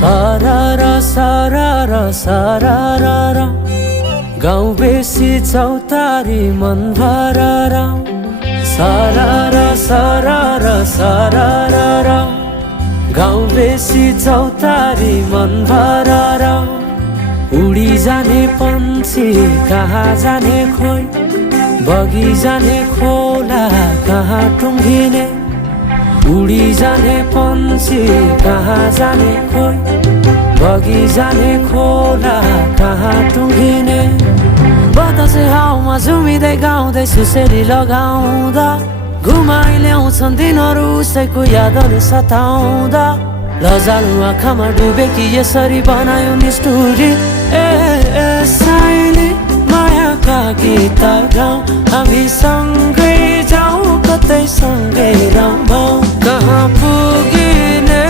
सारारा सारारा सारारा गाउँ बेसी चौतारी मन भरारा सारारा सारारा सारारा गाउँ बेसी चौतारी मन भरारा उडी जाने पन्छी कहाँ जाने खोइ बगी जाने खोला कहाँ टुङ्गिने उडी जाने पन्छी कहाँ जाने खोइ बगी जाने खोला कहाँ टुङ्गिने बतासे हाउमा झुमिँदै गाउँदै सुसेरी लगाउँदा घुमाइ ल्याउँछन् दिनहरू उसैको यादले सताउँदा लजालु आँखामा डुबेकी यसरी बनायो निष्ठुरी ए साइली मायाका गीत गाउँ हामी सँगै जाउँ कतै सँगै रमाउँ कहाँ पुगिने